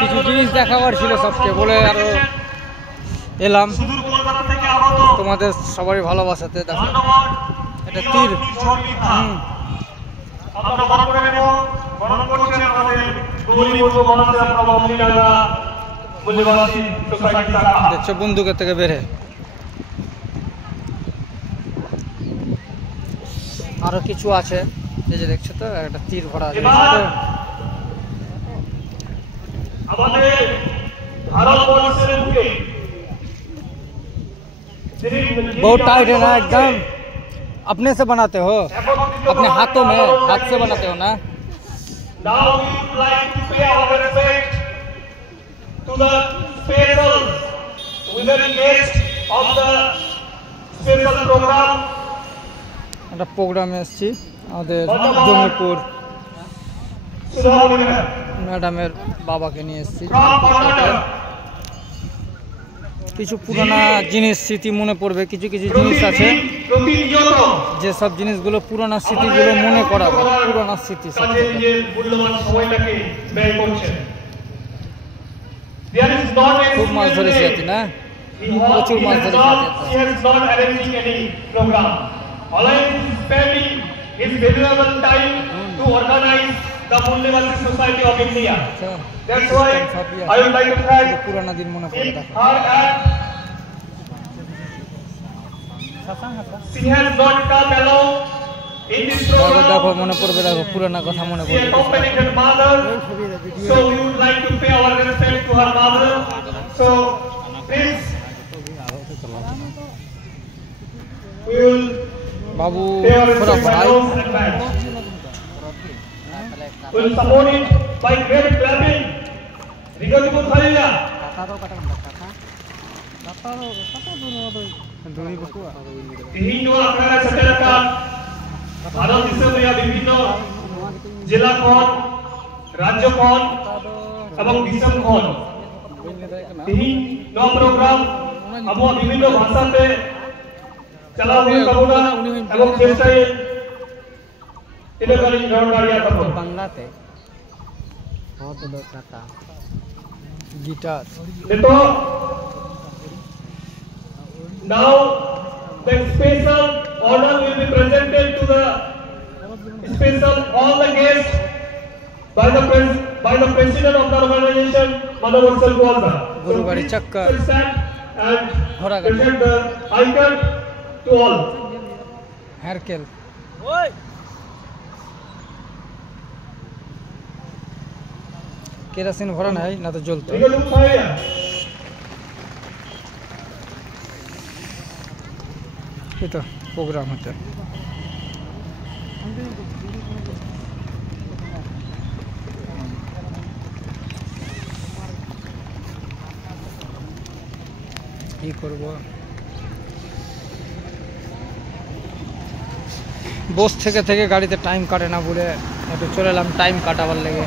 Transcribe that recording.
কিছু জিনিস দেখাবার ছিল সবকে বলে আরো এলাম তোমাদের সবারই ভালোবাসাতে। দেখো এটা তীর। দেখছো বন্দুকের থেকে বেড়ে আরো কিছু আছে, এই যে দেখছো তো একটা তীর ভরা আছে। बहुत टाइट है ना एकदम। अपने से बनाते हो, अपने हाथों में, हाथ से बनाते हो ना। Now we would like to pay our respect to the special winning guest of the special program. একটা প্রোগ্রামে এসেছি আমাদের জমিপুর ম্যাডামের বাবাকে নিয়ে এসেছি। কিছু পুরানা জিনিস স্মৃতি মনে পড়বে, কিছু কিছু জিনিস আছে যে সব জিনিসগুলো পুরানা স্মৃতিগুলো মনে করাবে, পুরানা স্মৃতি। খুব মাছ ধরেছি আছি না, প্রচুর মাছ ধরেছি। পুরানা দিন মনে পড়ে। দেখো মনে পড়বে, দেখো পুরানা কথা মনে পড়বে। বাবু will support it by great clapping. Rigadibu Thaliya. Hindu আপনারা সাথে রাখা ভারত দেশের বিভিন্ন জেলা কোন, রাজ্য কোন এবং দিশম কোন এই নব প্রোগ্রাম আমরা বিভিন্ন ভাষাতে চালাবো করুণা এবং চেষ্টায় বাংলাতে guitar. Now the special honor will be presented to the special all the guests by the president of the organization, Mother Vatsal Gwalda. Guru Gari Chakkar and present the icon to all. Herkel. केरासिन भरा नहीं ना तो जलता। ये तो प्रोग्राम होता है। ये करबो বস থেকে থেকে গাড়িতে টাইম কাটে না বলে একটু চলে এলাম টাইম কাটাবার লেগে।